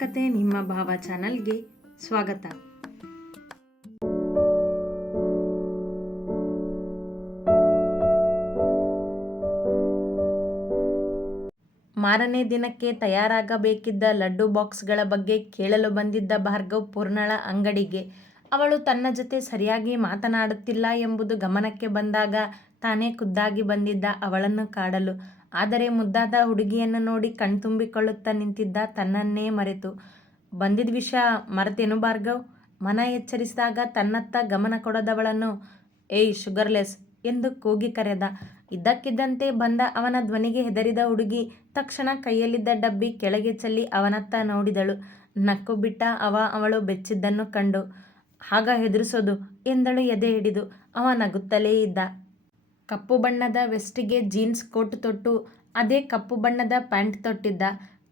ಕತೆ ನಿಮ್ಮ ಭಾವ ಚಾನಲ್ಗೆ ಸ್ವಾಗತ. ಮಾರನೇ ದಿನಕ್ಕೆ ತಯಾರಾಗಬೇಕಿದ್ದ ಲಡ್ಡು ಬಾಕ್ಸ್ಗಳ ಬಗ್ಗೆ ಕೇಳಲು ಬಂದಿದ್ದ ಭಾರ್ಗವ್ ಪೂರ್ಣಳ ಅಂಗಡಿಗೆ. ಅವಳು ತನ್ನ ಜೊತೆ ಸರಿಯಾಗಿ ಮಾತನಾಡುತ್ತಿಲ್ಲ ಎಂಬುದು ಗಮನಕ್ಕೆ ಬಂದಾಗ ತಾನೇ ಖುದ್ದಾಗಿ ಬಂದಿದ್ದ ಅವಳನ್ನು ಕಾಡಲು. ಆದರೆ ಮುದ್ದಾದ ಹುಡುಗಿಯನ್ನು ನೋಡಿ ಕಣ್ತುಂಬಿಕೊಳ್ಳುತ್ತಾ ನಿಂತಿದ್ದ ತನ್ನನ್ನೇ ಮರೆತು. ಬಂದಿದ್ದ ವಿಷಯ ಮರೆತೇನು ಭಾರ್ಗವ್? ಮನ ಎಚ್ಚರಿಸಿದಾಗ ತನ್ನತ್ತ ಗಮನ ಕೊಡದವಳನ್ನು ಏಯ್ ಶುಗರ್ಲೆಸ್ ಎಂದು ಕೂಗಿ ಕರೆದ. ಇದ್ದಕ್ಕಿದ್ದಂತೆ ಬಂದ ಅವನ ಧ್ವನಿಗೆ ಹೆದರಿದ ಹುಡುಗಿ ತಕ್ಷಣ ಕೈಯಲ್ಲಿದ್ದ ಡಬ್ಬಿ ಕೆಳಗೆ ಚೆಲ್ಲಿ ಅವನತ್ತ ನೋಡಿದಳು. ನಕ್ಕು ಬಿಟ್ಟ ಅವಳು ಬೆಚ್ಚಿದ್ದನ್ನು ಕಂಡು. ಆಗ ಹೆದರಿಸೋದು ಎಂದಳು ಎದೆ ಹಿಡಿದು. ಅವ ನಗುತ್ತಲೇ ಇದ್ದ. ಕಪ್ಪು ಬಣ್ಣದ ವೆಸ್ಟಿಗೆ ಜೀನ್ಸ್ ಕೋಟ್ ತೊಟ್ಟು ಅದೇ ಕಪ್ಪು ಬಣ್ಣದ ಪ್ಯಾಂಟ್ ತೊಟ್ಟಿದ್ದ.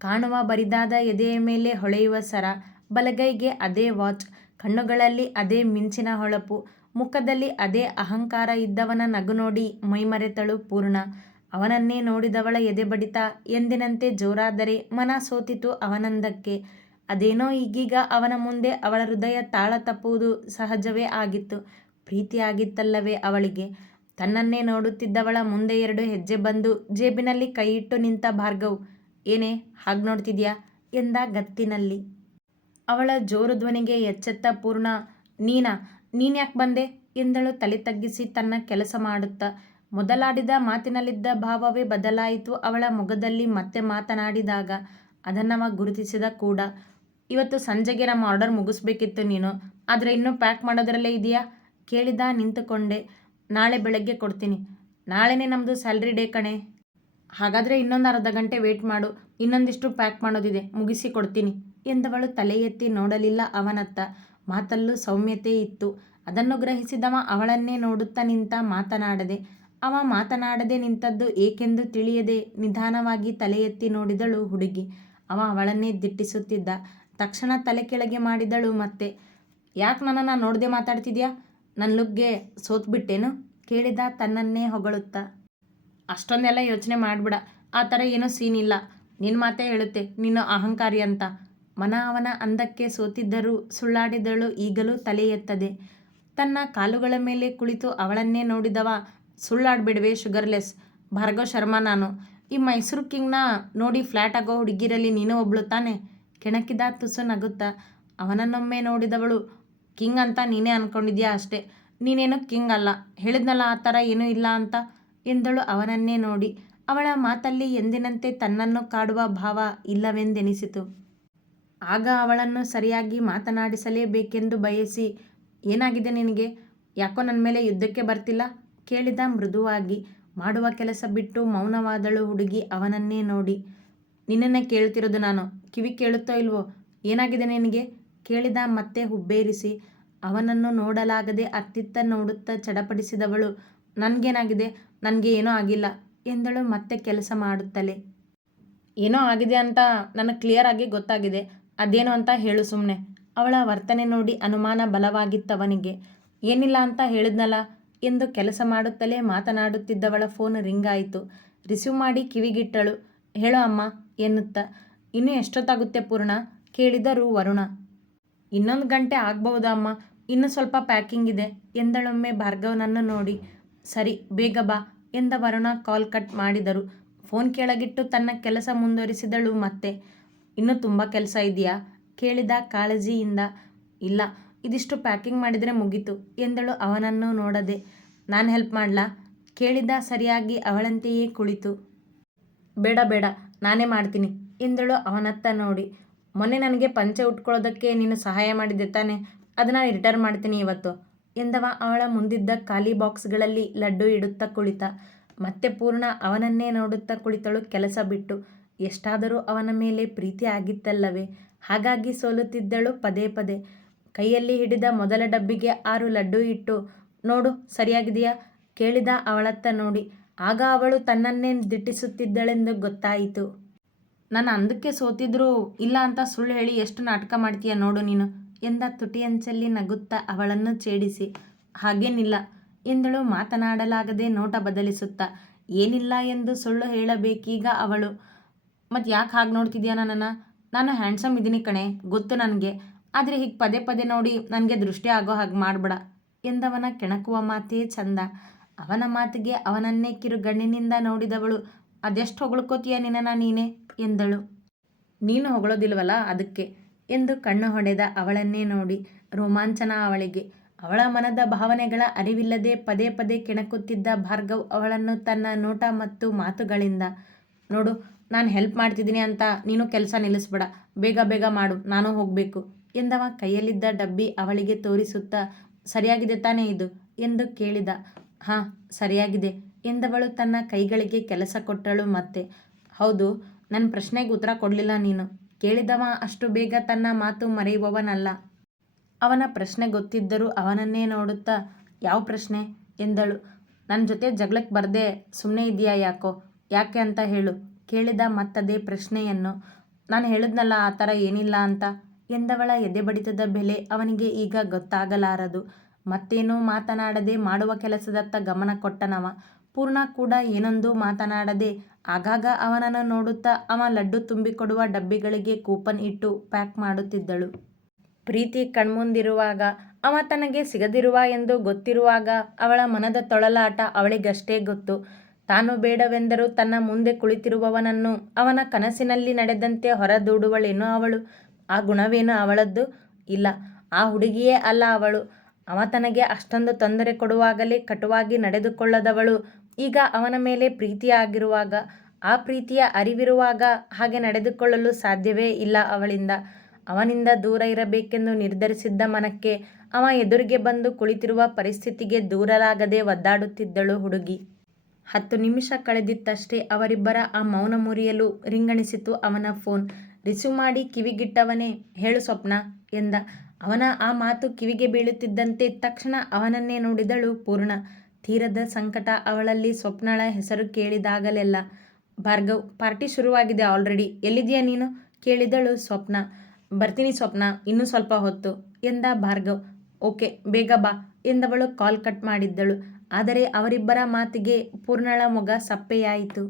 ಕಾಣುವ ಬರಿದಾದ ಎದೆಯ ಮೇಲೆ ಹೊಳೆಯುವ ಸರ, ಬಲಗೈಗೆ ಅದೇ ವಾಚ್, ಕಣ್ಣುಗಳಲ್ಲಿ ಅದೇ ಮಿಂಚಿನ ಹೊಳಪು, ಮುಖದಲ್ಲಿ ಅದೇ ಅಹಂಕಾರ ಇದ್ದವನ ನಗು ನೋಡಿ ಮೈಮರೆತಳು ಪೂರ್ಣ. ಅವನನ್ನೇ ನೋಡಿದವಳ ಎದೆ ಬಡಿತ ಎಂದಿನಂತೆ ಜೋರಾದರೆ ಮನ ಸೋತಿತು ಅವನಂದಕ್ಕೆ. ಅದೇನೋ ಈಗೀಗ ಅವನ ಮುಂದೆ ಅವಳ ಹೃದಯ ತಾಳ ತಪ್ಪುವುದು ಸಹಜವೇ ಆಗಿತ್ತು. ಪ್ರೀತಿಯಾಗಿತ್ತಲ್ಲವೇ ಅವಳಿಗೆ? ತನ್ನನ್ನೇ ನೋಡುತ್ತಿದ್ದವಳ ಮುಂದೆ 2 ಹೆಜ್ಜೆ ಬಂದು ಜೇಬಿನಲ್ಲಿ ಕೈಯಿಟ್ಟು ನಿಂತ ಭಾರ್ಗವ್, ಏನೇ ಹಾಗೆ ನೋಡ್ತಿದ್ಯಾ ಎಂದ ಗತ್ತಿನಲ್ಲಿ. ಅವಳ ಜೋರು ಧ್ವನಿಗೆ ಎಚ್ಚೆತ್ತ ಪೂರ್ಣ, ನೀನ್ಯಾಕೆ ಬಂದೆ ಎಂದಳು ತಲೆ ತಗ್ಗಿಸಿ ತನ್ನ ಕೆಲಸ ಮಾಡುತ್ತಾ. ಮೊದಲಾಡಿದ ಮಾತಿನಲ್ಲಿದ್ದ ಭಾವವೇ ಬದಲಾಯಿತು ಅವಳ ಮೊಗದಲ್ಲಿ ಮತ್ತೆ ಮಾತನಾಡಿದಾಗ. ಅದನ್ನವ ಗುರುತಿಸಿದ ಕೂಡ. ಇವತ್ತು ಸಂಜೆಗೆ ನಮ್ಮ ಆರ್ಡರ್ ಮುಗಿಸ್ಬೇಕಿತ್ತು ನೀನು, ಆದರೆ ಇನ್ನೂ ಪ್ಯಾಕ್ ಮಾಡೋದ್ರಲ್ಲೇ ಇದೆಯಾ ಕೇಳಿದ ನಿಂತುಕೊಂಡೆ. ನಾಳೆ ಬೆಳಗ್ಗೆ ಕೊಡ್ತೀನಿ. ನಾಳೆನೇ ನಮ್ಮದು ಸ್ಯಾಲ್ರಿ ಡೇ ಕಣೆ. ಹಾಗಾದರೆ ಇನ್ನೊಂದು ಅರ್ಧ ಗಂಟೆ ವೇಟ್ ಮಾಡು, ಇನ್ನೊಂದಿಷ್ಟು ಪ್ಯಾಕ್ ಮಾಡೋದಿದೆ, ಮುಗಿಸಿ ಕೊಡ್ತೀನಿ ಎಂದವಳು ತಲೆ ಎತ್ತಿ ನೋಡಲಿಲ್ಲ ಅವನತ್ತ. ಮಾತಲ್ಲೂ ಸೌಮ್ಯತೆ ಇತ್ತು. ಅದನ್ನು ಗ್ರಹಿಸಿದವ ಅವಳನ್ನೇ ನೋಡುತ್ತಾ ನಿಂತ. ಅವ ಮಾತನಾಡದೆ ನಿಂತದ್ದು ಏಕೆಂದು ತಿಳಿಯದೆ ನಿಧಾನವಾಗಿ ತಲೆ ಎತ್ತಿ ನೋಡಿದಳು ಹುಡುಗಿ. ಅವ ಅವಳನ್ನೇ ದಿಟ್ಟಿಸುತ್ತಿದ್ದ. ತಕ್ಷಣ ತಲೆ ಕೆಳಗೆ ಮಾಡಿದಳು ಮತ್ತೆ. ಯಾಕೆ ನನ್ನನ್ನು ನೋಡದೆ ಮಾತಾಡ್ತಿದ್ಯಾ? ನನ್ನ ಲುಕ್ಗೆ ಸೋತ್ಬಿಟ್ಟೇನು ಕೇಳಿದ ತನ್ನನ್ನೇ ಹೊಗಳುತ್ತಾ. ಅಷ್ಟೊಂದೆಲ್ಲ ಯೋಚನೆ ಮಾಡಿಬಿಡ, ಆ ಥರ ಏನೂ ಸೀನ್ ಇಲ್ಲ. ನಿನ್ನ ಮಾತೇ ಹೇಳುತ್ತೆ ನೀನು ಅಹಂಕಾರಿ ಅಂತ. ಮನ ಅವನ ಅಂದಕ್ಕೆ ಸೋತಿದ್ದರೂ ಸುಳ್ಳಾಡಿದಳು ಈಗಲೂ ತಲೆ ಎತ್ತದೆ. ತನ್ನ ಕಾಲುಗಳ ಮೇಲೆ ಕುಳಿತು ಅವಳನ್ನೇ ನೋಡಿದವ, ಸುಳ್ಳಾಡ್ಬಿಡುವೆ ಶುಗರ್ಲೆಸ್. ಭಾರ್ಗವ್ ಶರ್ಮಾ ನಾನು. ಈ ಮೈಸೂರು ಕಿಂಗ್ನ ನೋಡಿ ಫ್ಲ್ಯಾಟ್ ಆಗೋ ಹುಡುಗಿರಲ್ಲಿ ನೀನು ಒಬ್ಳು ತಾನೆ ಕೆಣಕಿದ ತುಸು ನಗುತ್ತಾ. ಅವನನ್ನೊಮ್ಮೆ ನೋಡಿದವಳು, ಕಿಂಗ್ ಅಂತ ನೀನೇ ಅಂದ್ಕೊಂಡಿದ್ಯಾ ಅಷ್ಟೇ, ನೀನೇನು ಕಿಂಗ್ ಅಲ್ಲ, ಹೇಳಿದ್ನಲ್ಲ ಆ ಥರ ಏನೂ ಇಲ್ಲ ಅಂತ ಎಂದಳು ಅವನನ್ನೇ ನೋಡಿ. ಅವಳ ಮಾತಲ್ಲಿ ಎಂದಿನಂತೆ ತನ್ನನ್ನು ಕಾಡುವ ಭಾವ ಇಲ್ಲವೆಂದೆನಿಸಿತು. ಆಗ ಅವಳನ್ನು ಸರಿಯಾಗಿ ಮಾತನಾಡಿಸಲೇಬೇಕೆಂದು ಬಯಸಿ, ಏನಾಗಿದೆ ನಿನಗೆ? ಯಾಕೋ ನನ್ನ ಮೇಲೆ ಯುದ್ಧಕ್ಕೆ ಬರ್ತಿಲ್ಲ ಕೇಳಿದ ಮೃದುವಾಗಿ. ಮಾಡುವ ಕೆಲಸ ಬಿಟ್ಟು ಮೌನವಾದಳು ಹುಡುಗಿ ಅವನನ್ನೇ ನೋಡಿ. ನಿನ್ನನ್ನೇ ಕೇಳ್ತಿರೋದು ನಾನು, ಕಿವಿ ಕೇಳುತ್ತೋ ಇಲ್ವೋ? ಏನಾಗಿದೆ ನಿನಗೆ ಕೇಳಿದ ಮತ್ತೆ ಹುಬ್ಬೇರಿಸಿ. ಅವನನ್ನು ನೋಡಲಾಗದೆ ಅತ್ತಿತ್ತ ನೋಡುತ್ತಾ ಚಡಪಡಿಸಿದವಳು, ನನಗೇನಾಗಿದೆ? ನನಗೆ ಏನೂ ಆಗಿಲ್ಲ ಎಂದಳು ಮತ್ತೆ ಕೆಲಸ ಮಾಡುತ್ತಲೇ. ಏನೋ ಆಗಿದೆ ಅಂತ ನನಗೆ ಕ್ಲಿಯರ್ ಆಗಿ ಗೊತ್ತಾಗಿದೆ, ಅದೇನು ಅಂತ ಹೇಳು ಸುಮ್ಮನೆ. ಅವಳ ವರ್ತನೆ ನೋಡಿ ಅನುಮಾನ ಬಲವಾಗಿತ್ತವನಿಗೆ. ಏನಿಲ್ಲ ಅಂತ ಹೇಳಿದ್ನಲ್ಲ ಎಂದು ಕೆಲಸ ಮಾಡುತ್ತಲೇ ಮಾತನಾಡುತ್ತಿದ್ದವಳ ಫೋನ್ ರಿಂಗ್ ಆಯಿತು. ರಿಸೀವ್ ಮಾಡಿ ಕಿವಿಗಿಟ್ಟಳು. ಹೇಳೋ ಅಮ್ಮ ಎನ್ನುತ್ತಾ. ಇನ್ನೂ ಎಷ್ಟೊತ್ತಾಗುತ್ತೆ ಪೂರ್ಣ ಕೇಳಿದರು ವರುಣ. ಇನ್ನೊಂದು ಗಂಟೆ ಆಗ್ಬಹುದಾ ಅಮ್ಮ, ಇನ್ನೂ ಸ್ವಲ್ಪ ಪ್ಯಾಕಿಂಗ್ ಇದೆ ಎಂದಳೊಮ್ಮೆ ಭಾರ್ಗವನನ್ನು ನೋಡಿ. ಸರಿ ಬೇಗ ಬಾ ಎಂದ ವರುಣ ಕಾಲ್ ಕಟ್ ಮಾಡಿದರು. ಫೋನ್ ಕೆಳಗಿಟ್ಟು ತನ್ನ ಕೆಲಸ ಮುಂದುವರಿಸಿದಳು ಮತ್ತೆ. ಇನ್ನೂ ತುಂಬ ಕೆಲಸ ಇದೆಯಾ ಕೇಳಿದ ಕಾಳಜಿಯಿಂದ. ಇಲ್ಲ, ಇದಿಷ್ಟು ಪ್ಯಾಕಿಂಗ್ ಮಾಡಿದರೆ ಮುಗೀತು ಎಂದಳು ಅವನನ್ನು ನೋಡದೆ. ನಾನು ಹೆಲ್ಪ್ ಮಾಡಲಾ ಕೇಳಿದ ಸರಿಯಾಗಿ ಅವಳಂತೆಯೇ ಕುಳಿತು. ಬೇಡ ನಾನೇ ಮಾಡ್ತೀನಿ ಎಂದಳು ಅವನತ್ತ ನೋಡಿ. ಮೊನ್ನೆ ನನಗೆ ಪಂಚೆ ಉಟ್ಕೊಳ್ಳೋದಕ್ಕೆ ನೀನು ಸಹಾಯ ಮಾಡಿದ್ದೆ ತಾನೆ, ಅದನ್ನು ರಿಟರ್ನ್ ಮಾಡ್ತೀನಿ ಇವತ್ತು ಎಂದವ ಅವಳ ಮುಂದಿದ್ದ ಖಾಲಿ ಬಾಕ್ಸ್ಗಳಲ್ಲಿ ಲಡ್ಡು ಇಡುತ್ತಾ ಕುಳಿತ. ಮತ್ತೆ ಪೂರ್ಣ ಅವನನ್ನೇ ನೋಡುತ್ತಾ ಕುಳಿತಳು ಕೆಲಸ ಬಿಟ್ಟು. ಎಷ್ಟಾದರೂ ಅವನ ಮೇಲೆ ಪ್ರೀತಿ ಆಗಿತ್ತಲ್ಲವೇ, ಹಾಗಾಗಿ ಸೋಲುತ್ತಿದ್ದಳು ಪದೇ ಪದೇ. ಕೈಯಲ್ಲಿ ಹಿಡಿದ ಮೊದಲ ಡಬ್ಬಿಗೆ 6 ಲಡ್ಡು ಇಟ್ಟು, ನೋಡು ಸರಿಯಾಗಿದೆಯಾ ಕೇಳಿದ ಅವಳತ್ತ ನೋಡಿ. ಆಗ ಅವಳು ತನ್ನನ್ನೇ ದಿಟ್ಟಿಸುತ್ತಿದ್ದಳೆಂದು ಗೊತ್ತಾಯಿತು. ನಾನು ಅಂದಕ್ಕೆ ಸೋತಿದ್ರೂ ಇಲ್ಲ ಅಂತ ಸುಳ್ಳು ಹೇಳಿ ಎಷ್ಟು ನಾಟಕ ಮಾಡ್ತೀಯ ನೋಡು ನೀನು ಎಂದ ತುಟಿಯಂಚಲ್ಲಿ ನಗುತ್ತಾ ಅವಳನ್ನು ಛೇಡಿಸಿ. ಹಾಗೇನಿಲ್ಲ ಎಂದಳು ಮಾತನಾಡಲಾಗದೆ ನೋಟ ಬದಲಿಸುತ್ತಾ. ಏನಿಲ್ಲ ಎಂದು ಸುಳ್ಳು ಹೇಳಬೇಕೀಗ ಅವಳು. ಮತ್ತು ಯಾಕೆ ಹಾಗೆ ನೋಡ್ತಿದ್ಯಾ ನನ್ನನ್ನು? ನಾನು ಹ್ಯಾಂಡ್ಸಮ್ ಇದ್ದೀನಿ ಕಣೆ, ಗೊತ್ತು ನನಗೆ. ಆದರೆ ಹೀಗೆ ಪದೇ ಪದೇ ನೋಡಿ ನನಗೆ ದೃಷ್ಟಿ ಆಗೋ ಹಾಗೆ ಮಾಡಬೇಡ ಎಂದವನ ಕೆಣಕುವ ಮಾತೇ ಚಂದ. ಅವನ ಮಾತಿಗೆ ಅವನನ್ನೇ ಕಿರುಗಣ್ಣಿನಿಂದ ನೋಡಿದವಳು, ಅದೆಷ್ಟು ಹೊಗಳ್ಕೋತೀಯ ನಿನ್ನನ್ನು ನೀನೇ ಎಂದಳು. ನೀನು ಹೊಗಳೋದಿಲ್ವಲ್ಲ ಅದಕ್ಕೆ ಎಂದು ಕಣ್ಣು ಹೊಡೆದ ಅವಳನ್ನೇ ನೋಡಿ ರೋಮಾಂಚನ ಅವಳಿಗೆ. ಅವಳ ಮನದ ಭಾವನೆಗಳ ಅರಿವಿಲ್ಲದೆ ಪದೇ ಪದೇ ಕೆಣಕುತ್ತಿದ್ದ ಭಾರ್ಗವ್ ಅವಳನ್ನು ತನ್ನ ನೋಟ ಮತ್ತು ಮಾತುಗಳಿಂದ, ನೋಡು, ನಾನು ಹೆಲ್ಪ್ ಮಾಡ್ತಿದ್ದೀನಿ ಅಂತ ನೀನು ಕೆಲಸ ನಿಲ್ಲಿಸ್ಬೇಡ, ಬೇಗ ಬೇಗ ಮಾಡು, ನಾನು ಹೋಗಬೇಕು ಎಂದವ ಕೈಯಲ್ಲಿದ್ದ ಡಬ್ಬಿ ಅವಳಿಗೆ ತೋರಿಸುತ್ತಾ, ಸರಿಯಾಗಿದೆ ತಾನೇ ಇದು ಎಂದು ಕೇಳಿದ. ಹಾಂ, ಸರಿಯಾಗಿದೆ ಎಂದವಳು ತನ್ನ ಕೈಗಳಿಗೆ ಕೆಲಸ ಕೊಟ್ಟಳು. ಮತ್ತೆ, ಹೌದು, ನನ್ನ ಪ್ರಶ್ನೆಗೆ ಉತ್ತರ ಕೊಡಲಿಲ್ಲ ನೀನು. ಕೇಳಿದವ ಅಷ್ಟು ಬೇಗ ತನ್ನ ಮಾತು ಮರೆಯುವವನಲ್ಲ. ಅವನ ಪ್ರಶ್ನೆ ಗೊತ್ತಿದ್ದರೂ ಅವನನ್ನೇ ನೋಡುತ್ತಾ, ಯಾವ ಪ್ರಶ್ನೆ ಎಂದಳು. ನನ್ನ ಜೊತೆ ಜಗಳಕ್ಕೆ ಬರದೆ ಸುಮ್ಮನೆ ಇದೆಯಾ ಯಾಕೋ, ಯಾಕೆ ಅಂತ ಹೇಳು ಕೇಳಿದ ಮತ್ತದೇ ಪ್ರಶ್ನೆಯನ್ನು. ನಾನು ಹೇಳಿದ್ನಲ್ಲ ಆ ಥರ ಏನಿಲ್ಲ ಅಂತ ಎಂದವಳ ಎದೆಬಡಿತದ ಬೆಲೆ ಅವನಿಗೆ ಈಗ ಗೊತ್ತಾಗಲಾರದು. ಮತ್ತೇನೂ ಮಾತನಾಡದೆ ಮಾಡುವ ಕೆಲಸದತ್ತ ಗಮನ ಕೊಟ್ಟನವ. ಪೂರ್ಣ ಕೂಡ ಏನೊಂದೂ ಮಾತನಾಡದೆ ಆಗಾಗ ಅವನನ್ನು ನೋಡುತ್ತಾ ಅವ ಲಡ್ಡು ತುಂಬಿಕೊಡುವ ಡಬ್ಬಿಗಳಿಗೆ ಕೂಪನ್ ಇಟ್ಟು ಪ್ಯಾಕ್ ಮಾಡುತ್ತಿದ್ದಳು. ಪ್ರೀತಿ ಕಣ್ಮುಂದಿರುವಾಗ, ಅವ ತನಗೆ ಸಿಗದಿರುವ ಎಂದು ಗೊತ್ತಿರುವಾಗ ಅವಳ ಮನದ ತೊಳಲಾಟ ಅವಳಿಗಷ್ಟೇ ಗೊತ್ತು. ತಾನು ಬೇಡವೆಂದರೂ ತನ್ನ ಮುಂದೆ ಕುಳಿತಿರುವವನನ್ನು ಅವನ ಕನಸಿನಲ್ಲಿ ನಡೆದಂತೆ ಹೊರದೂಡುವಳೇನು ಅವಳು? ಆ ಗುಣವೇನು ಅವಳದ್ದು? ಇಲ್ಲ, ಆ ಹುಡುಗಿಯೇ ಅಲ್ಲ ಅವಳು. ಅವ ತನಗೆ ಅಷ್ಟೊಂದು ತೊಂದರೆ ಕೊಡುವಾಗಲೇ ಕಟುವಾಗಿ ನಡೆದುಕೊಳ್ಳದವಳು ಈಗ ಅವನ ಮೇಲೆ ಪ್ರೀತಿಯಾಗಿರುವಾಗ, ಆ ಪ್ರೀತಿಯ ಅರಿವಿರುವಾಗ ಹಾಗೆ ನಡೆದುಕೊಳ್ಳಲು ಸಾಧ್ಯವೇ ಇಲ್ಲ ಅವಳಿಂದ. ಅವನಿಂದ ದೂರ ಇರಬೇಕೆಂದು ನಿರ್ಧರಿಸಿದ್ದ ಮನಕ್ಕೆ ಅವ ಎದುರಿಗೆ ಬಂದು ಕುಳಿತಿರುವ ಪರಿಸ್ಥಿತಿಗೆ ದೂರಲಾಗದೆ ಒದ್ದಾಡುತ್ತಿದ್ದಳು ಹುಡುಗಿ. 10 ನಿಮಿಷ ಕಳೆದಿತ್ತಷ್ಟೇ ಅವರಿಬ್ಬರ ಆ ಮೌನ ಮುರಿಯಲು ರಿಂಗಣಿಸಿತು ಅವನ ಫೋನ್. ರಿಸೀವ್ ಮಾಡಿ ಕಿವಿಗಿಟ್ಟವನೇ, ಹೇಳು ಸ್ವಪ್ನ ಎಂದ. ಅವನ ಆ ಮಾತು ಕಿವಿಗೆ ಬೀಳುತ್ತಿದ್ದಂತೆ ತಕ್ಷಣ ಅವನನ್ನೇ ನೋಡಿದಳು ಪೂರ್ಣ. ತೀರದ ಸಂಕಟ ಅವಳಲ್ಲಿ. ಸ್ವಪ್ನಳ ಹೆಸರು ಕೇಳಿದಾಗಲೆಲ್ಲ, ಭಾರ್ಗವ್, ಪಾರ್ಟಿ ಶುರುವಾಗಿದೆ ಆಲ್ರೆಡಿ, ಎಲ್ಲಿದೆಯಾ ನೀನು ಕೇಳಿದಳು ಸ್ವಪ್ನ. ಬರ್ತೀನಿ ಸ್ವಪ್ನ, ಇನ್ನೂ ಸ್ವಲ್ಪ ಹೊತ್ತು ಎಂದ ಭಾರ್ಗವ್. ಓಕೆ, ಬೇಗ ಬಾ ಎಂದವಳು ಕಾಲ್ ಕಟ್ ಮಾಡಿದ್ದಳು. ಆದರೆ ಅವರಿಬ್ಬರ ಮಾತಿಗೆ ಪೂರ್ಣಳ ಮೊಗ ಸಪ್ಪೆಯಾಯಿತು.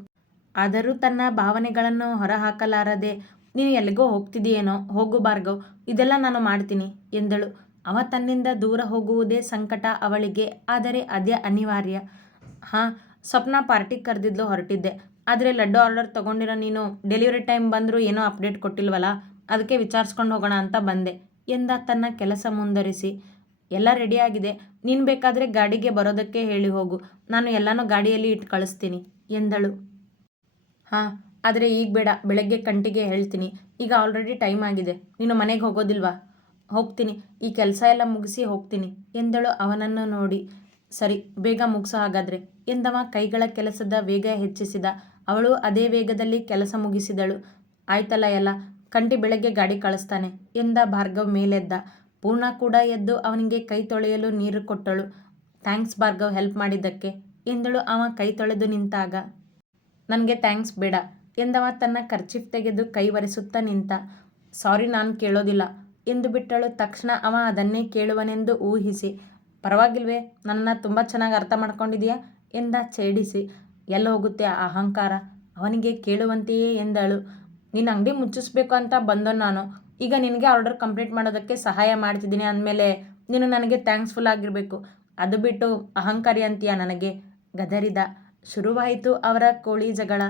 ಆದರೂ ತನ್ನ ಭಾವನೆಗಳನ್ನು ಹೊರಹಾಕಲಾರದೆ, ನೀನು ಎಲ್ಲಿಗೋ ಹೋಗ್ತಿದೆಯೇನೋ, ಹೋಗು ಭಾರ್ಗವ್, ಇದೆಲ್ಲ ನಾನು ಮಾಡ್ತೀನಿ ಎಂದಳು. ಅವ ತನ್ನಿಂದ ದೂರ ಹೋಗುವುದೇ ಸಂಕಟ ಅವಳಿಗೆ, ಆದರೆ ಅದೇ ಅನಿವಾರ್ಯ. ಹಾಂ, ಸ್ವಪ್ನ ಪಾರ್ಟಿಗೆ ಕರೆದಿದ್ಲು, ಹೊರಟಿದ್ದೆ. ಆದರೆ ಲಡ್ಡು ಆರ್ಡರ್ ತೊಗೊಂಡಿರೋ ನೀನು ಡೆಲಿವರಿ ಟೈಮ್ ಬಂದರೂ ಏನೋ ಅಪ್ಡೇಟ್ ಕೊಟ್ಟಿಲ್ವಲ್ಲ, ಅದಕ್ಕೆ ವಿಚಾರಿಸ್ಕೊಂಡು ಹೋಗೋಣ ಅಂತ ಬಂದೆ ಎಂದ ತನ್ನ ಕೆಲಸ ಮುಂದುವರಿಸಿ. ಎಲ್ಲ ರೆಡಿಯಾಗಿದೆ, ನೀನು ಬೇಕಾದರೆ ಗಾಡಿಗೆ ಬರೋದಕ್ಕೆ ಹೇಳಿ ಹೋಗು, ನಾನು ಎಲ್ಲನೂ ಗಾಡಿಯಲ್ಲಿ ಇಟ್ಟು ಕಳಿಸ್ತೀನಿ ಎಂದಳು. ಹಾಂ, ಆದರೆ ಈಗ ಬೇಡ, ಬೆಳಗ್ಗೆ ಕಂಟಿಗೆ ಹೇಳ್ತೀನಿ, ಈಗ ಆಲ್ರೆಡಿ ಟೈಮ್ ಆಗಿದೆ. ನೀನು ಮನೆಗೆ ಹೋಗೋದಿಲ್ವಾ? ಹೋಗ್ತೀನಿ, ಈ ಕೆಲಸ ಎಲ್ಲ ಮುಗಿಸಿ ಹೋಗ್ತೀನಿ ಎಂದಳು ಅವನನ್ನು ನೋಡಿ. ಸರಿ, ಬೇಗ ಮುಗಿಸೋ ಹಾಗಾದರೆ ಎಂದವ ಕೈಗಳ ಕೆಲಸದ ವೇಗ ಹೆಚ್ಚಿಸಿದ. ಅವಳು ಅದೇ ವೇಗದಲ್ಲಿ ಕೆಲಸ ಮುಗಿಸಿದಳು. ಆಯ್ತಲ್ಲ ಎಲ್ಲ, ಕಂಟಿ ಬೆಳಗ್ಗೆ ಗಾಡಿ ಕಳಿಸ್ತಾನೆ ಎಂದ ಭಾರ್ಗವ್ ಮೇಲೆದ್ದ. ಪೂರ್ಣ ಕೂಡ ಎದ್ದು ಅವನಿಗೆ ಕೈ ತೊಳೆಯಲು ನೀರು ಕೊಟ್ಟಳು. ಥ್ಯಾಂಕ್ಸ್ ಭಾರ್ಗವ್, ಹೆಲ್ಪ್ ಮಾಡಿದ್ದಕ್ಕೆ ಎಂದಳು ಅವ ಕೈ ತೊಳೆದು ನಿಂತಾಗ. ನನಗೆ ಥ್ಯಾಂಕ್ಸ್ ಬೇಡ ಎಂದವ ತನ್ನ ಕರ್ಚೀಫ್ ತೆಗೆದು ಕೈ ಒರೆಸುತ್ತಾ ನಿಂತ. ಸಾರಿ, ನಾನು ಕೇಳೋದಿಲ್ಲ ಎಂದು ಬಿಟ್ಟಳು. ತಕ್ಷಣ ಅವ ಅದನ್ನೇ ಕೇಳುವನೆಂದು ಊಹಿಸಿ, ಪರವಾಗಿಲ್ವೇ, ನನ್ನನ್ನು ತುಂಬ ಚೆನ್ನಾಗಿ ಅರ್ಥ ಮಾಡ್ಕೊಂಡಿದೀಯಾ ಎಂದ ಛೇಡಿಸಿ. ಎಲ್ಲ ಹೋಗುತ್ತೆ ಆ ಅಹಂಕಾರ ಅವನಿಗೆ ಕೇಳುವಂತೆಯೇ ಎಂದಳು. ನಿನ್ನ ಅಂಗಡಿ ಮುಚ್ಚಿಸ್ಬೇಕು ಅಂತ ಬಂದೋ ನಾನು, ಈಗ ನಿನಗೆ ಆರ್ಡರ್ ಕಂಪ್ಲೀಟ್ ಮಾಡೋದಕ್ಕೆ ಸಹಾಯ ಮಾಡ್ತಿದ್ದೀನಿ ಅಂದಮೇಲೆ ನೀನು ನನಗೆ ಥ್ಯಾಂಕ್ಸ್ಫುಲ್ ಆಗಿರಬೇಕು, ಅದು ಬಿಟ್ಟು ಅಹಂಕಾರಿ ಅಂತೀಯ ನನಗೆ ಗದರಿದ. ಶುರುವಾಯಿತು ಅವರ ಕೋಳಿ ಜಗಳ.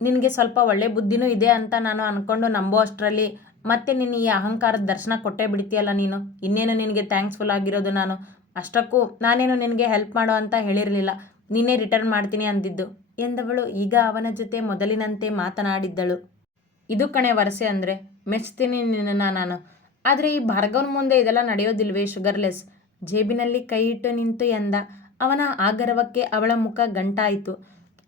ನಿನಗೆ ಸ್ವಲ್ಪ ಒಳ್ಳೆ ಬುದ್ಧಿನೂ ಇದೆ ಅಂತ ನಾನು ಅಂದ್ಕೊಂಡು ನಂಬೋ ಅಷ್ಟರಲ್ಲಿ ಮತ್ತೆ ನೀನು ಈ ಅಹಂಕಾರದ ದರ್ಶನ ಕೊಟ್ಟೇ ಬಿಡ್ತೀಯಲ್ಲ ನೀನು. ಇನ್ನೇನು ನಿನಗೆ ಥ್ಯಾಂಕ್ಸ್ಫುಲ್ ಆಗಿರೋದು ನಾನು? ಅಷ್ಟಕ್ಕೂ ನಾನೇನು ನಿನಗೆ ಹೆಲ್ಪ್ ಮಾಡೋ ಅಂತ ಹೇಳಿರಲಿಲ್ಲ, ನೀನೇ ರಿಟರ್ನ್ ಮಾಡ್ತೀನಿ ಅಂದಿದ್ದು ಎಂದವಳು ಈಗ ಅವನ ಜೊತೆ ಮೊದಲಿನಂತೆ ಮಾತನಾಡಿದ್ದಳು. ಇದು ಕಣೆ ವರಸೆ ಅಂದರೆ, ಮೆಚ್ತೀನಿ ನಿನ್ನನ್ನು ನಾನು. ಆದರೆ ಈ ಭಾರ್ಗವನ ಮುಂದೆ ಇದೆಲ್ಲ ನಡೆಯೋದಿಲ್ವೇ ಶುಗರ್ಲೆಸ್? ಜೇಬಿನಲ್ಲಿ ಕೈ ಇಟ್ಟು ನಿಂತು ಎಂದ. ಅವನ ಆಗರವಕ್ಕೆ ಅವಳ ಮುಖ ಗಂಟಾಯಿತು.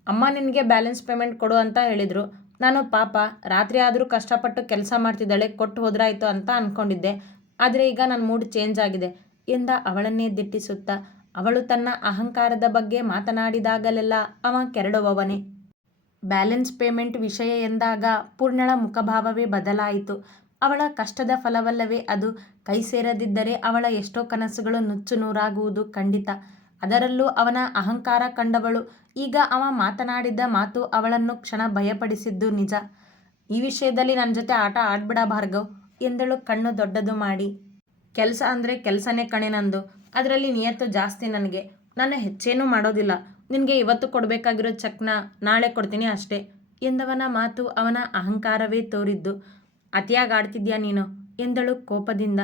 ಅಮ್ಮ ನಿನಗೆ ಬ್ಯಾಲೆನ್ಸ್ ಪೇಮೆಂಟ್ ಕೊಡು ಅಂತ ಹೇಳಿದರು. ನಾನು ಪಾಪ ರಾತ್ರಿ ಆದರೂ ಕಷ್ಟಪಟ್ಟು ಕೆಲಸ ಮಾಡ್ತಿದ್ದಾಳೆ, ಕೊಟ್ಟು ಹೋದ್ರಾಯ್ತು ಅಂತ ಅಂದ್ಕೊಂಡಿದ್ದೆ. ಆದರೆ ಈಗ ನನ್ನ ಮೂಡ್ ಚೇಂಜ್ ಆಗಿದೆ ಎಂದ ಅವಳನ್ನೇ ದಿಟ್ಟಿಸುತ್ತಾ. ಅವಳು ತನ್ನ ಅಹಂಕಾರದ ಬಗ್ಗೆ ಮಾತನಾಡಿದಾಗಲೆಲ್ಲ ಅವ ಕೆರಡುವವನೇ. ಬ್ಯಾಲೆನ್ಸ್ ಪೇಮೆಂಟ್ ವಿಷಯ ಎಂದಾಗ ಪೂರ್ಣಳ ಮುಖಭಾವವೇ ಬದಲಾಯಿತು. ಅವಳ ಕಷ್ಟದ ಫಲವಲ್ಲವೇ ಅದು? ಕೈ ಸೇರದಿದ್ದರೆ ಅವಳ ಎಷ್ಟೋ ಕನಸುಗಳು ನುಚ್ಚು ನೂರಾಗುವುದು ಖಂಡಿತ. ಅದರಲ್ಲೂ ಅವನ ಅಹಂಕಾರ ಕಂಡವಳು. ಈಗ ಅವ ಮಾತನಾಡಿದ ಮಾತು ಅವಳನ್ನು ಕ್ಷಣ ಭಯಪಡಿಸಿದ್ದು ನಿಜ. ಈ ವಿಷಯದಲ್ಲಿ ನನ್ನ ಜೊತೆ ಆಟ ಆಡ್ಬಿಡ ಭಾರ್ಗವ್ ಎಂದಳು ಕಣ್ಣು ದೊಡ್ಡದು ಮಾಡಿ. ಕೆಲಸ ಅಂದರೆ ಕೆಲಸನೇ ಕಣೆ ನಂದು, ಅದರಲ್ಲಿ ನಿಯತ್ತು ಜಾಸ್ತಿ ನನಗೆ. ನಾನು ಹೆಚ್ಚೇನೂ ಮಾಡೋದಿಲ್ಲ. ನಿನಗೆ ಇವತ್ತು ಕೊಡಬೇಕಾಗಿರೋ ಚೆಕ್ನ ನಾಳೆ ಕೊಡ್ತೀನಿ ಅಷ್ಟೇ ಎಂದವನ ಮಾತು ಅವನ ಅಹಂಕಾರವೇ ತೋರಿದ್ದು. ಅತಿಯಾಗಿ ಆಡ್ತಿದ್ಯಾ ನೀನು ಎಂದಳು ಕೋಪದಿಂದ.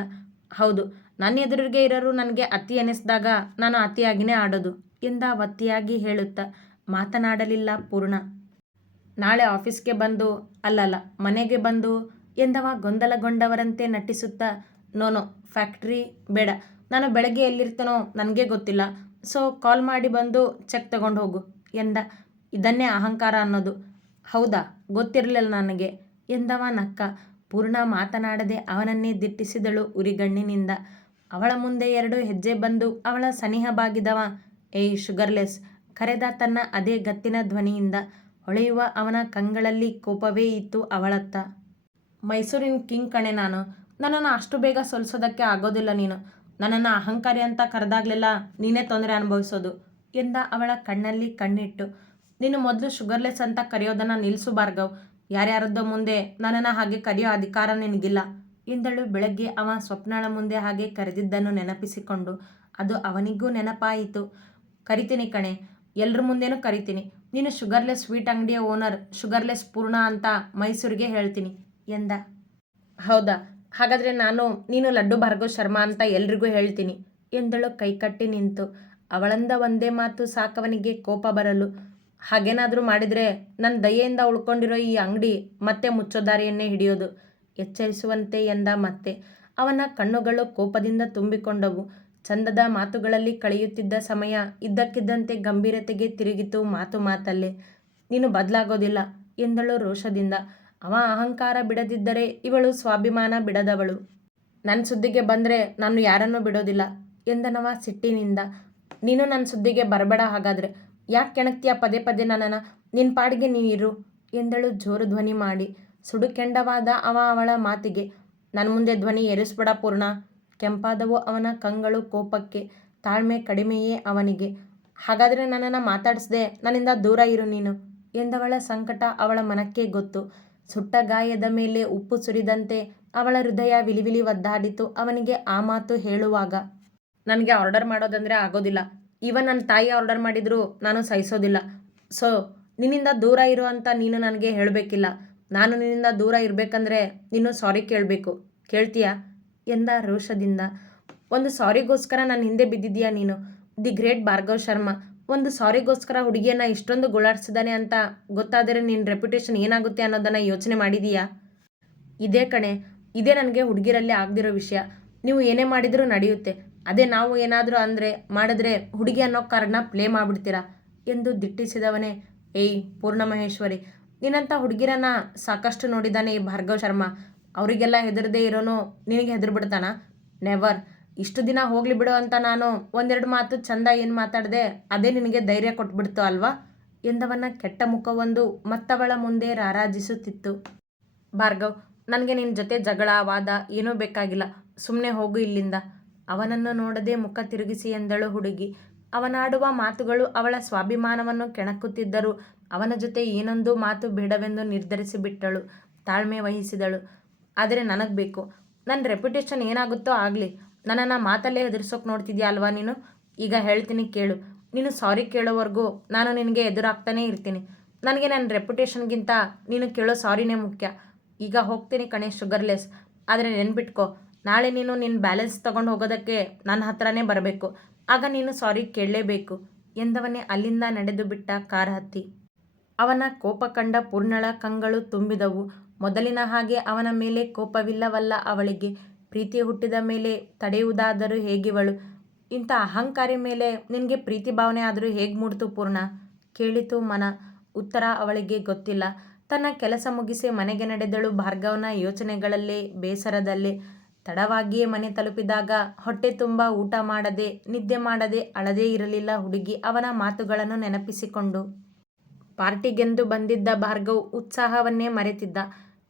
ಹೌದು, ನನ್ನ ಎದುರಿಗೆ ಇರೋರು ನನಗೆ ಅತಿ ಎನಿಸಿದಾಗ ನಾನು ಅತಿಯಾಗಿಯೇ ಆಡೋದು ಎಂದ ಒತ್ತಿಯಾಗಿ ಹೇಳುತ್ತಾ. ಮಾತನಾಡಲಿಲ್ಲ ಪೂರ್ಣ. ನಾಳೆ ಆಫೀಸ್ಗೆ ಬಂದು ಅಲ್ಲಲ್ಲ ಮನೆಗೆ ಬಂದು ಎಂದವ ಗೊಂದಲಗೊಂಡವರಂತೆ ನಟಿಸುತ್ತಾ. ನೋನೋ, ಫ್ಯಾಕ್ಟ್ರಿ ಬೇಡ, ನಾನು ಬೆಳಗ್ಗೆ ಎಲ್ಲಿರ್ತೇನೋ ನನಗೆ ಗೊತ್ತಿಲ್ಲ, ಸೊ ಕಾಲ್ ಮಾಡಿ ಬಂದು ಚೆಕ್ ತಗೊಂಡು ಹೋಗು ಎಂದ. ಇದನ್ನೇ ಅಹಂಕಾರ ಅನ್ನೋದು. ಹೌದಾ, ಗೊತ್ತಿರಲಿಲ್ಲ ನನಗೆ ಎಂದವ ನಕ್ಕ. ಪೂರ್ಣ ಮಾತನಾಡದೆ ಅವನನ್ನೇ ದಿಟ್ಟಿಸಿದಳು ಉರಿಗಣ್ಣಿನಿಂದ. ಅವಳ ಮುಂದೆ 2 ಹೆಜ್ಜೆ ಬಂದು ಅವಳ ಸನಿಹ ಬಾಗಿದವ. ಏಯ್ ಶುಗರ್ಲೆಸ್ ಕರೆದ ತನ್ನ ಅದೇ ಗತ್ತಿನ ಧ್ವನಿಯಿಂದ. ಹೊಳೆಯುವ ಅವನ ಕಂಗಳಲ್ಲಿ ಕೋಪವೇ ಇತ್ತು ಅವಳತ್ತ. ಮೈಸೂರಿನ ಕಿಂಗ್ ಕಣೆ ನಾನು, ನನ್ನನ್ನು ಅಷ್ಟು ಬೇಗ ಸೋಲಿಸೋದಕ್ಕೆ ಆಗೋದಿಲ್ಲ ನೀನು. ನನ್ನನ್ನು ಅಹಂಕಾರಿ ಅಂತ ಕರೆದಾಗಲೆಲ್ಲ ನೀನೇ ತೊಂದರೆ ಅನುಭವಿಸೋದು ಎಂದ ಅವಳ ಕಣ್ಣಲ್ಲಿ ಕಣ್ಣಿಟ್ಟು. ನೀನು ಮೊದಲು ಶುಗರ್ಲೆಸ್ ಅಂತ ಕರೆಯೋದನ್ನು ನಿಲ್ಲಿಸು ಭಾರ್ಗವ್. ಯಾರ್ಯಾರದ್ದೋ ಮುಂದೆ ನನ್ನನ್ನು ಹಾಗೆ ಕರೆಯೋ ಅಧಿಕಾರ ನಿನಗಿಲ್ಲ ಎಂದಳು ಬೆಳಗ್ಗೆ ಅವ ಸ್ವಪ್ನಳ ಮುಂದೆ ಹಾಗೆ ಕರೆದಿದ್ದನ್ನು ನೆನಪಿಸಿಕೊಂಡು. ಅದು ಅವನಿಗೂ ನೆನಪಾಯಿತು. ಕರಿತೀನಿ ಕಣೆ, ಎಲ್ಲರ ಮುಂದೆನೂ ಕರಿತೀನಿ. ನೀನು ಶುಗರ್ಲೆಸ್ ಸ್ವೀಟ್ ಅಂಗಡಿಯ ಓನರ್ ಶುಗರ್ಲೆಸ್ ಪೂರ್ಣ ಅಂತ ಮೈಸೂರಿಗೆ ಹೇಳ್ತೀನಿ ಎಂದ. ಹೌದಾ, ಹಾಗಾದರೆ ನೀನು ಲಡ್ಡು ಭಾರ್ಗವ್ ಶರ್ಮಾ ಅಂತ ಎಲ್ರಿಗೂ ಹೇಳ್ತೀನಿ ಎಂದಳು ಕೈಕಟ್ಟಿ ನಿಂತು. ಅವಳಂದ ಒಂದೇ ಮಾತು ಸಾಕವನಿಗೆ ಕೋಪ ಬರಲು. ಹಾಗೇನಾದರೂ ಮಾಡಿದರೆ ನನ್ನ ದಯೆಯಿಂದ ಉಳ್ಕೊಂಡಿರೋ ಈ ಅಂಗಡಿ ಮತ್ತೆ ಮುಚ್ಚೋ ದಾರಿಯನ್ನೇ ಹಿಡಿಯೋದು ಎಚ್ಚರಿಸುವಂತೆ ಎಂದ ಮತ್ತೆ. ಅವನ ಕಣ್ಣುಗಳು ಕೋಪದಿಂದ ತುಂಬಿಕೊಂಡವು. ಚಂದದ ಮಾತುಗಳಲ್ಲಿ ಕಳೆಯುತ್ತಿದ್ದ ಸಮಯ ಇದ್ದಕ್ಕಿದ್ದಂತೆ ಗಂಭೀರತೆಗೆ ತಿರುಗಿತು ಮಾತಲ್ಲೇ. ನೀನು ಬದಲಾಗೋದಿಲ್ಲ ಎಂದಳು ರೋಷದಿಂದ. ಅವ ಅಹಂಕಾರ ಬಿಡದಿದ್ದರೆ ಇವಳು ಸ್ವಾಭಿಮಾನ ಬಿಡದವಳು. ನನ್ನ ಸುದ್ದಿಗೆ ಬಂದರೆ ನಾನು ಯಾರನ್ನೂ ಬಿಡೋದಿಲ್ಲ ಎಂದನವ ಸಿಟ್ಟಿನಿಂದ. ನೀನು ನನ್ನ ಸುದ್ದಿಗೆ ಬರಬೇಡ. ಹಾಗಾದರೆ ಯಾಕೆ ಕೆಣಕ್ತೀಯ ಪದೇ ಪದೇ ನನ್ನನ್ನು? ನಿನ್ನ ಪಾಡಿಗೆ ನೀರು ಎಂದಳು ಜೋರು ಧ್ವನಿ ಮಾಡಿ. ಸುಡುಕೆಂಡವಾದ ಅವಳ ಮಾತಿಗೆ. ನನ್ನ ಮುಂದೆ ಧ್ವನಿ ಏರಿಸ್ಬೇಡ ಪೂರ್ಣ. ಕೆಂಪಾದವು ಅವನ ಕಂಗಳು ಕೋಪಕ್ಕೆ. ತಾಳ್ಮೆ ಕಡಿಮೆಯೇ ಅವನಿಗೆ. ಹಾಗಾದರೆ ನನ್ನನ್ನು ಮಾತಾಡಿಸದೆ ನನ್ನಿಂದ ದೂರ ಇರು ನೀನು ಎಂದವಳ ಸಂಕಟ ಅವಳ ಮನಕ್ಕೆ ಗೊತ್ತು. ಸುಟ್ಟ ಗಾಯದ ಮೇಲೆ ಉಪ್ಪು ಸುರಿದಂತೆ ಅವಳ ಹೃದಯ ವಿಲಿವಿಲಿ ಒದ್ದಾಡಿತು ಅವನಿಗೆ ಆ ಮಾತು ಹೇಳುವಾಗ. ನನಗೆ ಆರ್ಡರ್ ಮಾಡೋದಂದರೆ ಆಗೋದಿಲ್ಲ. ಈವನ್ ನನ್ನ ತಾಯಿ ಆರ್ಡರ್ ಮಾಡಿದರೂ ನಾನು ಸಹಿಸೋದಿಲ್ಲ. ಸೊ ನಿನ್ನಿಂದ ದೂರ ಇರು ಅಂತ ನೀನು ನನಗೆ ಹೇಳಬೇಕಿಲ್ಲ. ನಾನು ನಿನ್ನಿಂದ ದೂರ ಇರಬೇಕಂದ್ರೆ ನೀನು ಸಾರಿ ಕೇಳಬೇಕು. ಕೇಳ್ತೀಯಾ ಎಂದ ರೋಷದಿಂದ. ಒಂದು ಸಾರಿಗೋಸ್ಕರ ನನ್ನ ಹಿಂದೆ ಬಿದ್ದಿದ್ದೀಯಾ ನೀನು? ದಿ ಗ್ರೇಟ್ ಭಾರ್ಗವ್ ಶರ್ಮಾ ಒಂದು ಸಾರಿಗೋಸ್ಕರ ಹುಡುಗಿಯನ್ನು ಇಷ್ಟೊಂದು ಗೋಳಾಡಿಸಿದ್ದಾನೆ ಅಂತ ಗೊತ್ತಾದರೆ ನಿನ್ನ ರೆಪ್ಯುಟೇಷನ್ ಏನಾಗುತ್ತೆ ಅನ್ನೋದನ್ನು ಯೋಚನೆ ಮಾಡಿದೀಯಾ? ಇದೇ ಕಣೆ, ಇದೇ ನನಗೆ ಹುಡುಗಿರಲ್ಲಿ ಆಗದಿರೋ ವಿಷಯ. ನೀವು ಏನೇ ಮಾಡಿದರೂ ನಡೆಯುತ್ತೆ. ಅದೇ ನಾವು ಏನಾದರೂ ಮಾಡಿದ್ರೆ ಹುಡುಗಿ ಅನ್ನೋ ಕಾರ್ಡ್ನ ಪ್ಲೇ ಮಾಡಿಬಿಡ್ತೀರಾ ಎಂದು ದಿಟ್ಟಿಸಿದವನೇ. ಏಯ್ ಪೂರ್ಣಮಹೇಶ್ವರಿ, ನಿನ್ನಂಥ ಹುಡುಗಿರನ್ನ ಸಾಕಷ್ಟು ನೋಡಿದ್ದಾನೆ ಈ ಭಾರ್ಗವ್ ಶರ್ಮಾ. ಅವರಿಗೆಲ್ಲ ಹೆದರದೇ ಇರೋನು ನಿನಗೆ ಹೆದರ್ಬಿಡ್ತಾನ? ನೆವರ್. ಇಷ್ಟು ದಿನ ಹೋಗ್ಲಿ ಬಿಡು ಅಂತ ನಾನು ಒಂದೆರಡು ಮಾತು ಚಂದ ಏನು ಮಾತಾಡಿದೆ, ಅದೇ ನಿನಗೆ ಧೈರ್ಯ ಕೊಟ್ಬಿಡ್ತು ಅಲ್ವಾ ಎಂದವನ ಕೆಟ್ಟ ಮುಖವೊಂದು ಮತ್ತವಳ ಮುಂದೆ ರಾರಾಜಿಸುತ್ತಿತ್ತು. ಭಾರ್ಗವ್, ನನಗೆ ನಿನ್ನ ಜೊತೆ ಜಗಳ ವಾದ ಏನೂ ಬೇಕಾಗಿಲ್ಲ. ಸುಮ್ಮನೆ ಹೋಗು ಇಲ್ಲಿಂದ. ಅವನನ್ನು ನೋಡದೆ ಮುಖ ತಿರುಗಿಸಿ ಎಂದಳು ಹುಡುಗಿ. ಅವನಾಡುವ ಮಾತುಗಳು ಅವಳ ಸ್ವಾಭಿಮಾನವನ್ನು ಕೆಣಕುತ್ತಿದ್ದರು. ಅವನ ಜೊತೆ ಏನೊಂದು ಮಾತು ಬೇಡವೆಂದು ನಿರ್ಧರಿಸಿಬಿಟ್ಟಳು. ತಾಳ್ಮೆ ವಹಿಸಿದಳು. ಆದರೆ ನನಗೆ ಬೇಕು. ನನ್ನ ರೆಪ್ಯುಟೇಷನ್ ಏನಾಗುತ್ತೋ ಆಗಲಿ. ನನ್ನನ್ನು ಮಾತಲ್ಲೇ ಹೆದರ್ಸೋಕೆ ನೋಡ್ತಿದ್ಯಾ ಅಲ್ವಾ ನೀನು? ಈಗ ಹೇಳ್ತೀನಿ ಕೇಳು. ನೀನು ಸಾರಿ ಕೇಳೋವರೆಗೂ ನಾನು ನಿನಗೆ ಎದುರಾಗ್ತಾನೇ ಇರ್ತೀನಿ. ನನಗೆ ನನ್ನ ರೆಪ್ಯುಟೇಷನ್ಗಿಂತ ನೀನು ಕೇಳೋ ಸಾರಿನೇ ಮುಖ್ಯ. ಈಗ ಹೋಗ್ತೀನಿ ಕಣೆ ಶುಗರ್ಲೆಸ್. ಆದರೆ ನೆನ್ಪಿಟ್ಕೋ, ನಾಳೆ ನೀನು ನಿನ್ನ ಬ್ಯಾಲೆನ್ಸ್ ತೊಗೊಂಡು ಹೋಗೋದಕ್ಕೆ ನನ್ನ ಹತ್ರನೇ ಬರಬೇಕು. ಆಗ ನೀನು ಸಾರಿ ಕೇಳಲೇಬೇಕು ಎಂದವನೇ ಅಲ್ಲಿಂದ ನಡೆದು ಬಿಟ್ಟ ಕಾರ್ ಹತ್ತಿ. ಅವನ ಕೋಪ ಕಂಡ ಪೂರ್ಣಳ ಕಂಗಳು ತುಂಬಿದವು. ಮೊದಲಿನ ಹಾಗೆ ಅವನ ಮೇಲೆ ಕೋಪವಿಲ್ಲವಲ್ಲ ಅವಳಿಗೆ. ಪ್ರೀತಿ ಹುಟ್ಟಿದ ಮೇಲೆ ತಡೆಯುವುದಾದರೂ ಹೇಗಿವಳು? ಇಂಥ ಅಹಂಕಾರಿ ಮೇಲೆ ನಿನಗೆ ಪ್ರೀತಿ ಭಾವನೆ ಆದರೂ ಹೇಗೆ ಮೂಡ್ತು ಪೂರ್ಣ ಕೇಳಿತು ಮನ. ಉತ್ತರ ಅವಳಿಗೆ ಗೊತ್ತಿಲ್ಲ. ತನ್ನ ಕೆಲಸ ಮುಗಿಸಿ ಮನೆಗೆ ನಡೆದಳು ಭಾರ್ಗವನ ಯೋಚನೆಗಳಲ್ಲೇ ಬೇಸರದಲ್ಲೇ. ತಡವಾಗಿಯೇ ಮನೆ ತಲುಪಿದಾಗ ಹೊಟ್ಟೆ ತುಂಬ ಊಟ ಮಾಡದೆ ನಿದ್ದೆ ಮಾಡದೆ ಅಳದೇ ಇರಲಿಲ್ಲ ಹುಡುಗಿ ಅವನ ಮಾತುಗಳನ್ನು ನೆನಪಿಸಿಕೊಂಡು. ಪಾರ್ಟಿಗೆಂದು ಬಂದಿದ್ದ ಭಾರ್ಗವ್ ಉತ್ಸಾಹವನ್ನೇ ಮರೆತಿದ್ದ.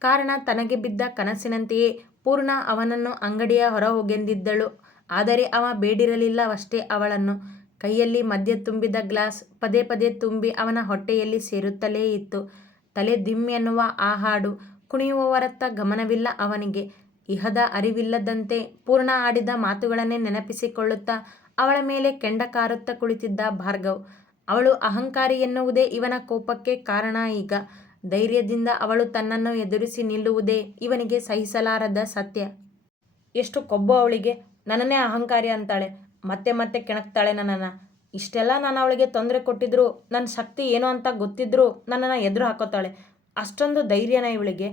ಕಾರಣ ತನಗೆ ಬಿದ್ದ ಕನಸಿನಂತೆಯೇ ಪೂರ್ಣ ಅವನನ್ನು ಅಂಗಡಿಯ ಹೊರ ಹೋಗೆಂದಿದ್ದಳು. ಆದರೆ ಅವ ಬೇಡಿರಲಿಲ್ಲವಷ್ಟೇ ಅವಳನ್ನು. ಕೈಯಲ್ಲಿ ಮದ್ಯ ತುಂಬಿದ ಗ್ಲಾಸ್ ಪದೇ ಪದೇ ತುಂಬಿ ಅವನ ಹೊಟ್ಟೆಯಲ್ಲಿ ಸೇರುತ್ತಲೇ ಇತ್ತು. ತಲೆ ದಿಮ್ ಎನ್ನುವ ಆ ಹಾಡು ಕುಣಿಯುವವರತ್ತ ಗಮನವಿಲ್ಲ ಅವನಿಗೆ. ಇಹದ ಅರಿವಿಲ್ಲದಂತೆ ಪೂರ್ಣ ಆಡಿದ ಮಾತುಗಳನ್ನೇ ನೆನಪಿಸಿಕೊಳ್ಳುತ್ತಾ ಅವಳ ಮೇಲೆ ಕೆಂಡ ಕಾರುತ್ತಾ ಕುಳಿತಿದ್ದ ಭಾರ್ಗವ್. ಅವಳು ಅಹಂಕಾರಿ ಎನ್ನುವುದೇ ಇವನ ಕೋಪಕ್ಕೆ ಕಾರಣ ಈಗ. ಧೈರ್ಯದಿಂದ ಅವಳು ತನ್ನನ್ನು ಎದುರಿಸಿ ನಿಲ್ಲುವುದೇ ಇವನಿಗೆ ಸಹಿಸಲಾರದ ಸತ್ಯ. ಎಷ್ಟು ಕೊಬ್ಬು ಅವಳಿಗೆ! ನನ್ನನ್ನೇ ಅಹಂಕಾರಿ ಅಂತಾಳೆ, ಮತ್ತೆ ಮತ್ತೆ ಕೆಣಕ್ತಾಳೆ ನನ್ನನ್ನು. ಇಷ್ಟೆಲ್ಲ ನಾನು ಅವಳಿಗೆ ತೊಂದರೆ ಕೊಟ್ಟಿದ್ರು, ನನ್ನ ಶಕ್ತಿ ಏನು ಅಂತ ಗೊತ್ತಿದ್ರೂ ನನ್ನನ್ನು ಎದುರು ಹಾಕೋತಾಳೆ. ಅಷ್ಟೊಂದು ಧೈರ್ಯನ ಇವಳಿಗೆ?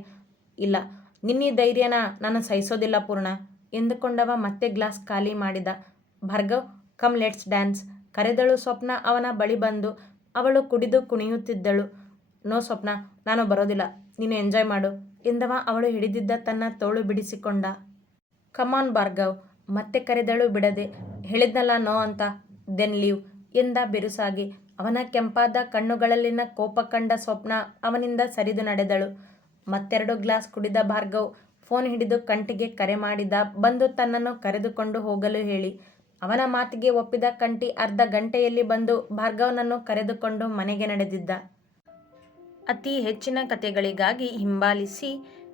ಇಲ್ಲ, ನಿನ್ನೀ ಧೈರ್ಯನ ನಾನು ಸಹಿಸೋದಿಲ್ಲ ಪೂರ್ಣ ಎಂದುಕೊಂಡವ ಮತ್ತೆ ಗ್ಲಾಸ್ ಖಾಲಿ ಮಾಡಿದ. ಭಾರ್ಗವ್, ಕಮ್ ಲೆಟ್ಸ್ ಡ್ಯಾನ್ಸ್ ಕರೆದಳು ಸ್ವಪ್ನ ಅವನ ಬಳಿ ಬಂದು. ಅವಳು ಕುಡಿದು ಕುಣಿಯುತ್ತಿದ್ದಳು. ನೋ ಸ್ವಪ್ನ, ನಾನು ಬರೋದಿಲ್ಲ, ನೀನು ಎಂಜಾಯ್ ಮಾಡು ಎಂದವ ಅವಳು ಹಿಡಿದಿದ್ದ ತನ್ನ ತೋಳು ಬಿಡಿಸಿಕೊಂಡ. ಕಮಾನ್ ಭಾರ್ಗವ್ ಮತ್ತೆ ಕರೆದಳು ಬಿಡದೆ. ಹೇಳಿದ್ನಲ್ಲ ನೋ ಅಂತ, ದೆನ್ ಲೀವ್ ಎಂದ ಬಿರುಸಾಗಿ. ಅವನ ಕೆಂಪಾದ ಕಣ್ಣುಗಳಲ್ಲಿನ ಕೋಪ ಕಂಡ ಸ್ವಪ್ನ ಅವನಿಂದ ಸರಿದು ನಡೆದಳು. ಮತ್ತೆರಡು ಗ್ಲಾಸ್ ಕುಡಿದ ಭಾರ್ಗವ್ ಫೋನ್ ಹಿಡಿದು ಕಂಠಿಗೆ ಕರೆ ಮಾಡಿದ, ಬಂದು ತನ್ನನ್ನು ಕರೆದುಕೊಂಡು ಹೋಗಲು ಹೇಳಿ. ಅವನ ಮಾತಿಗೆ ಒಪ್ಪಿದ ಕಂಠಿ ಅರ್ಧ ಗಂಟೆಯಲ್ಲಿ ಬಂದು ಭಾರ್ಗವ್ನನ್ನು ಕರೆದುಕೊಂಡು ಮನೆಗೆ ನಡೆದಿದ್ದ. ಅತಿ ಹೆಚ್ಚಿನ ಕಥೆಗಳಿಗಾಗಿ ಹಿಂಬಾಲಿಸಿ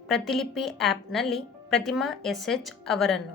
ಪ್ರತಿಲಿಪಿ ಆ್ಯಪ್ನಲ್ಲಿ ಪ್ರತಿಮಾ ಎಸ್.ಎಚ್. ಅವರನ್ನು.